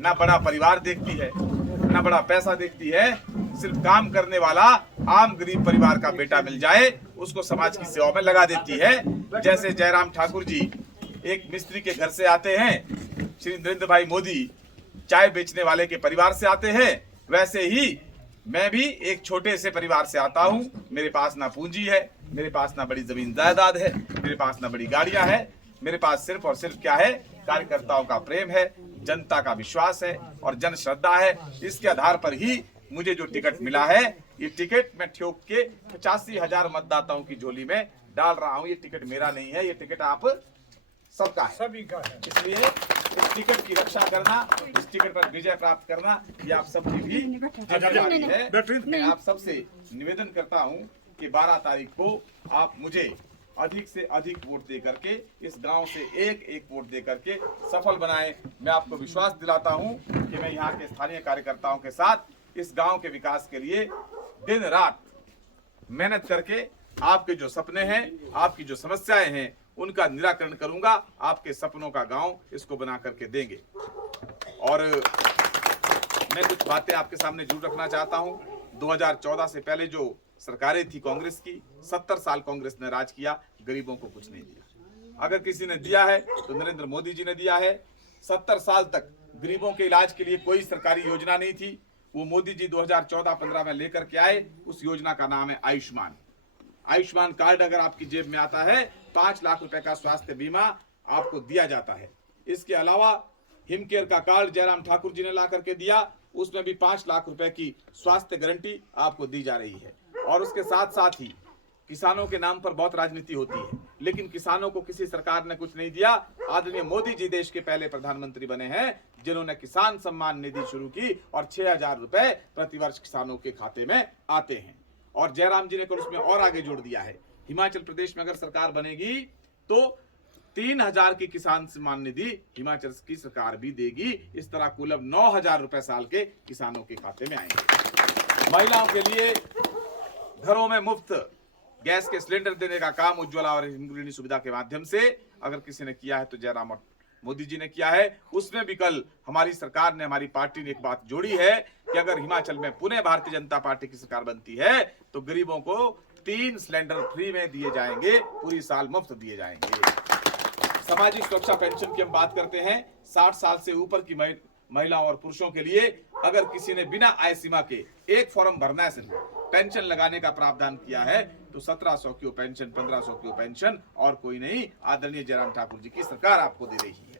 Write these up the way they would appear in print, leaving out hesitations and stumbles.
ना बड़ा परिवार देखती है, ना बड़ा पैसा देखती है। सिर्फ काम करने वाला आम गरीब परिवार का बेटा मिल जाए उसको समाज की सेवा में लगा देती है। जैसे जयराम ठाकुर जी एक मिस्त्री के घर से आते हैं, श्री नरेंद्र भाई मोदी चाय बेचने वाले के परिवार से आते हैं, वैसे ही मैं भी एक छोटे से परिवार से आता हूं। मेरे पास ना पूंजी है, मेरे पास ना बड़ी जमीन जायदाद है, मेरे पास ना बड़ी गाड़ियां हैं, मेरे पास सिर्फ और सिर्फ क्या है, कार्यकर्ताओं का प्रेम है, जनता का विश्वास है और जन श्रद्धा है। इसके आधार पर ही मुझे जो टिकट मिला है, ये टिकट मैं ठोक के 85,000 मतदाताओं की झोली में डाल रहा हूं। ये टिकट मेरा नहीं है, ये टिकट आप सबका है, सभी का है। इसलिए इस टिकट की रक्षा करना, इस टिकट पर विजय प्राप्त करना, ये आप सबकी भी जिम्मेदारी है। मैं आप सबसे निवेदन करता हूं कि 12 तारीख को आप मुझे अधिक से अधिक वोट दे करके, इस गांव से एक एक वोट दे करके सफल बनाएं। मैं आपको विश्वास दिलाता हूं कि मैं यहाँ के स्थानीय कार्यकर्ताओं के साथ इस गांव के विकास के लिए दिन रात मेहनत करके आपके जो सपने हैं, आपकी जो समस्याएं हैं, उनका निराकरण करूंगा। आपके सपनों का गांव इसको बना करके देंगे। और मैं कुछ बातें आपके सामने जरूर रखना चाहता हूं। 2014 से पहले जो सरकारें थी कांग्रेस की, 70 साल कांग्रेस ने राज किया, गरीबों को कुछ नहीं दिया। अगर किसी ने दिया है तो नरेंद्र मोदी जी ने दिया है। 70 साल तक गरीबों के इलाज के लिए कोई सरकारी योजना नहीं थी, वो मोदी जी 2014-15 में लेकर के आए। उस योजना का नाम है आयुष्मान। आयुष्मान कार्ड अगर आपकी जेब में आता है, 5 लाख रुपए का स्वास्थ्य बीमा आपको दिया जाता है। इसके अलावा हिमकेयर का कार्ड जयराम ठाकुर जी ने ला करके दिया, उसमें भी 5 लाख रुपए की स्वास्थ्य गारंटी आपको दी जा रही है। और उसके साथ साथ ही किसानों के नाम पर बहुत राजनीति होती है, लेकिन किसानों को किसी सरकार ने कुछ नहीं दिया। आदरणीय मोदी जी देश के पहले प्रधानमंत्री बने हैं जिन्होंने किसान सम्मान निधि शुरू की और 6,000 रुपए प्रतिवर्ष किसानों के खाते में आते हैं। और जयराम जी ने कल उसमें और आगे जोड़ दिया है, हिमाचल प्रदेश में अगर सरकार बनेगी तो 3,000 की किसान सम्मान निधि हिमाचल की सरकार भी देगी। इस तरह कुल अब 9,000 रुपए साल के किसानों के खाते में आएंगे। महिलाओं के लिए घरों में मुफ्त गैस के सिलेंडर देने का काम उज्ज्वला और हिमगृहिणी सुविधा के माध्यम से अगर किसी ने किया है तो जयराम मोदी जी ने किया है। उसमें भी कल हमारी सरकार ने, हमारी पार्टी ने एक बात जोड़ी है कि अगर हिमाचल में पुनः भारतीय जनता पार्टी की सरकार बनती है तो गरीबों को 3 सिलेंडर फ्री में दिए जाएंगे, पूरी साल मुफ्त दिए जाएंगे। सामाजिक सुरक्षा पेंशन की हम बात करते हैं। 60 साल से ऊपर की महिलाओं और पुरुषों के लिए अगर किसी ने बिना आय सीमा के एक फॉर्म भरना है, सिर्फ पेंशन लगाने का प्रावधान किया है तो 1700 की पेंशन, 1500 की पेंशन और कोई नहीं, आदरणीय जयराम ठाकुर जी की सरकार आपको दे रही है।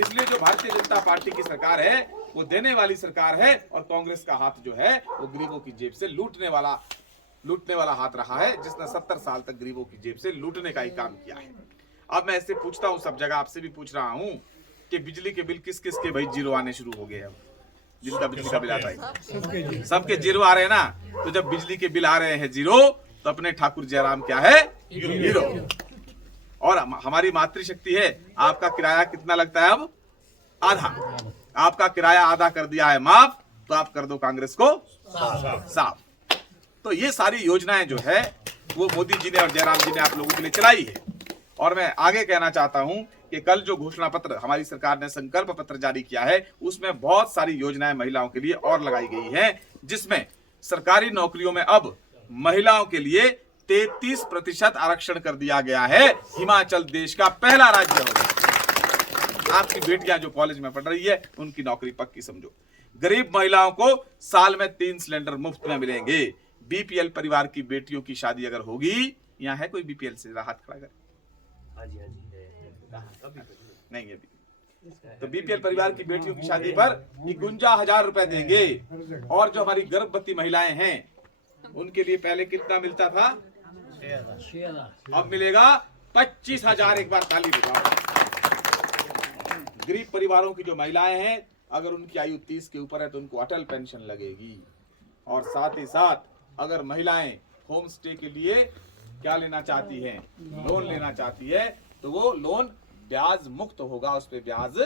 इसलिए जो भारतीय जनता पार्टी की सरकार है वो देने वाली सरकार है और कांग्रेस का हाथ जो है वो गरीबों की जेब से लूटने वाला हाथ रहा है, जिसने 70 साल तक गरीबों की जेब से लूटने का ही काम किया है। अब मैं ऐसे पूछता हूँ, सब जगह आपसे भी पूछ रहा हूँ कि बिजली के बिल किस किस के भाई जीरो आने शुरू हो गए। अब जिनका बिजली का बिल आता है सबके जीरो आ रहे हैं ना। तो जब बिजली के बिल आ रहे हैं जीरो तो अपने ठाकुर जयराम क्या है, हीरो। और हमारी मातृशक्ति है, आपका किराया कितना लगता है अब, आधा। आपका किराया आधा कर दिया है माफ, तो आप कर दो कांग्रेस को साफ। तो ये सारी योजनाएं जो है वो मोदी जी ने और जयराम जी ने आप लोगों के लिए चलाई है। और मैं आगे कहना चाहता हूं कि कल जो घोषणा पत्र हमारी सरकार ने संकल्प पत्र जारी किया है उसमें बहुत सारी योजनाएं महिलाओं के लिए और लगाई गई हैं, जिसमें सरकारी नौकरियों में अब महिलाओं के लिए 33% आरक्षण कर दिया गया है। हिमाचल देश का पहला राज्य होगा। आपकी बेटियां जो कॉलेज में पढ़ रही है उनकी नौकरी पक्की समझो। गरीब महिलाओं को साल में 3 सिलेंडर मुफ्त में मिलेंगे। बीपीएल परिवार की बेटियों की शादी अगर होगी, यहाँ है कोई बीपीएल से, हाथ खड़ा कर। नहीं है तो बीपीएल परिवार की बेटियों की शादी पर 51,000 रुपए देंगे। और जो हमारी गर्भवती महिलाएं हैं उनके लिए पहले कितना मिलता था, 6,000, अब मिलेगा 25,000। एक बार ताली बजाओ। गरीब परिवारों की जो महिलाएं हैं अगर उनकी आयु 30 के ऊपर है तो उनको अटल पेंशन लगेगी। और साथ ही साथ अगर महिलाएं होम स्टे के लिए क्या लेना चाहती हैं, लोन लेना चाहती है, तो वो लोन ब्याज मुक्त होगा, उस पर ब्याज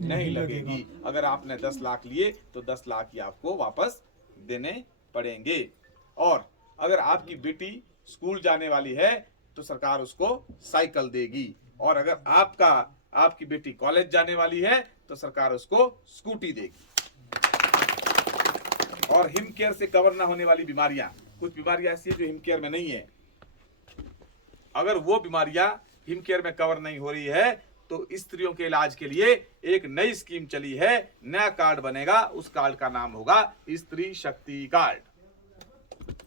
नहीं लगेगी। अगर आपने 10 लाख लिए तो 10 लाख ही आपको वापस देने पड़ेंगे। और अगर आपकी बेटी स्कूल जाने वाली है तो सरकार उसको साइकिल देगी। और अगर आपकी बेटी कॉलेज जाने वाली है तो सरकार उसको स्कूटी देगी। और हिम केयर से कवर ना होने वाली बीमारियां, कुछ बीमारियां ऐसी है जो हिम केयर में नहीं है, अगर वो बीमारियां हिम केयर में कवर नहीं हो रही है तो स्त्रियों के इलाज के लिए एक नई स्कीम चली है, नया कार्ड बनेगा, उस कार्ड का नाम होगा स्त्री शक्ति कार्ड।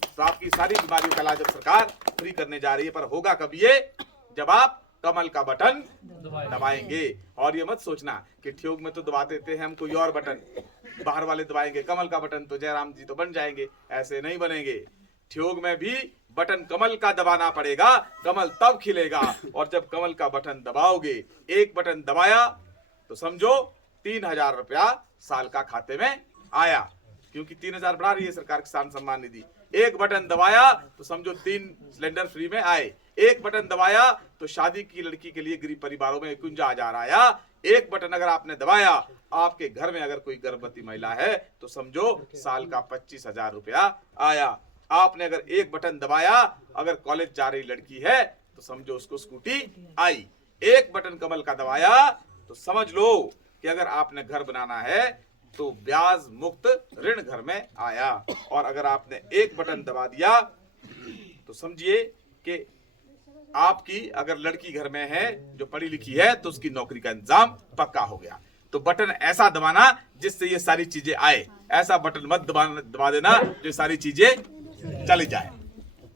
तो आपकी सारी बीमारियों का इलाज सरकार फ्री करने जा रही है, पर होगा कब ये? जब आप कमल का बटन दबाएंगे। और ये मत सोचना कि ठियोग में तो दबा देते हैं हम कोई और बटन, बाहर वाले दबाएंगे कमल का बटन तो जयराम जी तो बन जाएंगे, ऐसे नहीं बनेंगे। ठियोग में भी बटन कमल का दबाना पड़ेगा, कमल तब खिलेगा। और जब कमल का बटन दबाओगे, एक बटन दबाया तो समझो 3000 रुपया साल का खाते में आया, क्योंकि 3000 बढ़ा रही है सरकार किसान सम्मान निधि। एक बटन दबाया तो समझो 3 सिलेंडर फ्री में आए, एक बटन दबाया तो शादी की लड़की के लिए गरीब परिवारों में 51,000 आया। एक बटन अगर आपने दबाया, आपके घर में अगर कोई गर्भवती महिला है तो समझो साल का 25,000 रुपया आया। आपने अगर एक बटन दबाया, अगर कॉलेज जा रही लड़की है तो समझो उसको स्कूटी आई। एक बटन कमल का दबाया तो समझ लो कि अगर आपने घर बनाना है तो ब्याज मुक्त ऋण घर में आया। और अगर आपने एक बटन दबा दिया तो समझिए कि आपकी अगर लड़की घर में है जो पढ़ी लिखी है तो उसकी नौकरी का इंतजाम पक्का हो गया। तो बटन ऐसा दबाना जिससे ये सारी चीजें आए, ऐसा बटन मत दबा देना जो सारी चीजें चली जाए।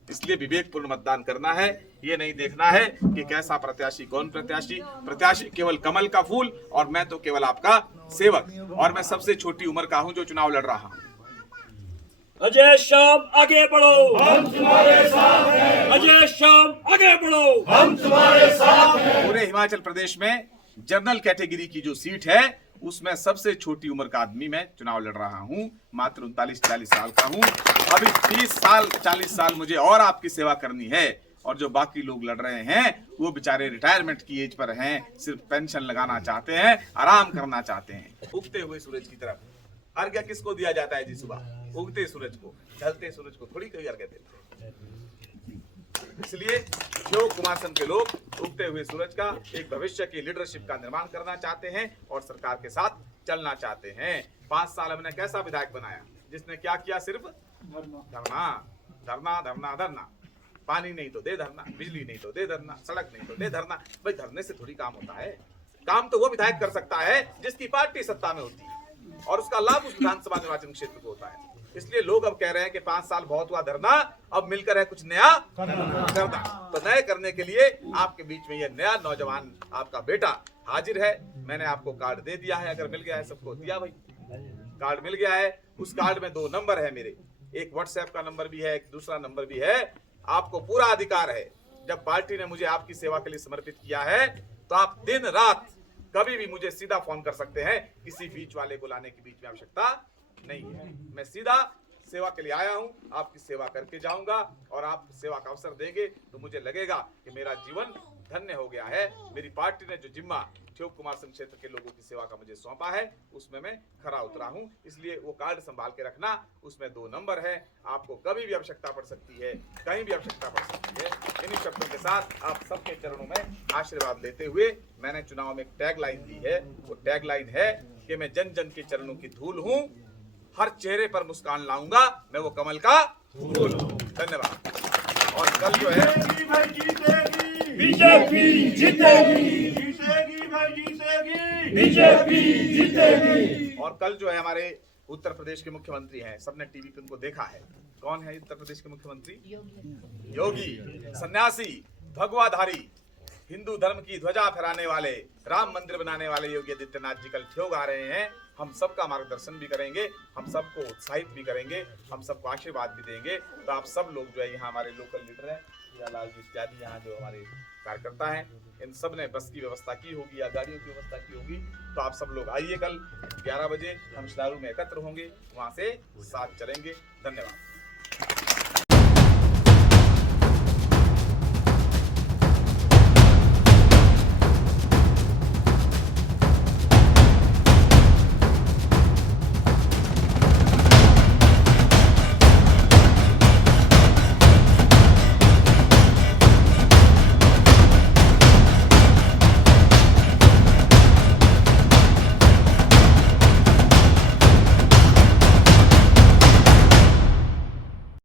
इसलिए विवेकपूर्ण मतदान करना है, ये नहीं देखना है कि कैसा प्रत्याशी, कौन प्रत्याशी। प्रत्याशी केवल कमल का फूल और मैं तो केवल आपका सेवक। और मैं सबसे छोटी उम्र का हूं जो चुनाव लड़ रहा हूं। अजय श्याम आगे बढ़ो, हम तुम्हारे साथ हैं। अजय श्याम आगे बढ़ो, हम तुम्हारे साथ हैं। पूरे हिमाचल प्रदेश में जनरल कैटेगरी की जो सीट है उसमें सबसे छोटी उम्र का आदमी मैं चुनाव लड़ रहा हूं। मात्र 39-40 साल का हूं। अभी 30 साल 40 साल मुझे और आपकी सेवा करनी है। और जो बाकी लोग लड़ रहे हैं वो बेचारे रिटायरमेंट की एज पर हैं, सिर्फ पेंशन लगाना चाहते हैं, आराम करना चाहते हैं। उगते हुए सूरज की तरफ अर्घ्य किसको दिया जाता है जी? सुबह उगते सूरज को, ढलते सूरज को थोड़ी कोई अर्घ्य देते हैं। इसलिए जो कुमारसंघ के लोग उगते हुए सूरज का एक भविष्य की लीडरशिप का निर्माण करना चाहते हैं और सरकार के साथ चलना चाहते हैं। 5 साल हमने कैसा विधायक बनाया जिसने क्या किया? सिर्फ धरना धरना धरना धरना। पानी नहीं तो दे धरना, बिजली नहीं तो दे धरना, सड़क नहीं तो दे धरना। भाई धरने से थोड़ी काम होता है। काम तो वो विधायक कर सकता है जिसकी पार्टी सत्ता में होती है और उसका लाभ उस विधानसभा निर्वाचन क्षेत्र को होता है। इसलिए लोग अब कह रहे हैं कि 5 साल बहुत हुआ धरना, अब मिलकर है कुछ नया करना। तो नए करने के लिए आपके बीच में ये नया नौजवान आपका बेटा हाजिर है। मैंने आपको कार्ड दे दिया है, अगर मिल गया है सबको दिया भाई, कार्ड मिल गया है। उस कार्ड में 2 नंबर है मेरे, एक व्हाट्सएप का नंबर भी है, एक दूसरा नंबर भी है। आपको पूरा अधिकार है, जब पार्टी ने मुझे आपकी सेवा के लिए समर्पित किया है तो आप दिन रात कभी भी मुझे सीधा फोन कर सकते हैं। किसी बीच वाले को लाने की बीच में आवश्यकता नहीं है। मैं सीधा सेवा के लिए आया हूं, आपकी सेवा करके जाऊंगा और आप सेवा का अवसर देंगे तो मुझे लगेगा कि मेरा जीवन धन्य हो गया है। मेरी पार्टी ने जो जिम्मा ठियोग कुमारसंघ क्षेत्र के लोगों की सेवा का मुझे सौंपा है उसमें मैं खरा उतरा हूं। इसलिए वो कार्ड संभाल के रखना, उसमें 2 नंबर है। आपको कभी भी आवश्यकता पड़ सकती है, कहीं भी आवश्यकता पड़ सकती है। इन्हीं शब्दों के साथ आप सबके चरणों में आशीर्वाद लेते हुए मैंने चुनाव में एक टैग लाइन दी है। वो टैग लाइन है कि मैं जन जन के चरणों की धूल हूं, हर चेहरे पर मुस्कान लाऊंगा, मैं वो कमल का फूल हूं। धन्यवाद। और कल जो है बीजेपी जीतेगी, बीजेपी जीतेगी। और कल जो है हमारे उत्तर प्रदेश के मुख्यमंत्री हैं, सबने टीवी पे उनको देखा है। कौन है उत्तर प्रदेश के मुख्यमंत्री? योगी। सन्यासी, भगवाधारी, हिंदू धर्म की ध्वजा फहराने वाले, राम मंदिर बनाने वाले योगी आदित्यनाथ जी कल ठियोग आ रहे हैं। हम सबका मार्गदर्शन भी करेंगे, हम सबको उत्साहित भी करेंगे, हम सबको आशीर्वाद भी देंगे। तो आप सब लोग जो है, यहाँ हमारे लोकल लीडर हैं लाल जी इत्यादि, यहाँ जो हमारे कार्यकर्ता हैं, इन सब ने बस की व्यवस्था की होगी या गाड़ियों की व्यवस्था की होगी। तो आप सब लोग आइए, कल 11 बजे हम शिलारू में एकत्र होंगे, वहाँ से साथ चलेंगे। धन्यवाद।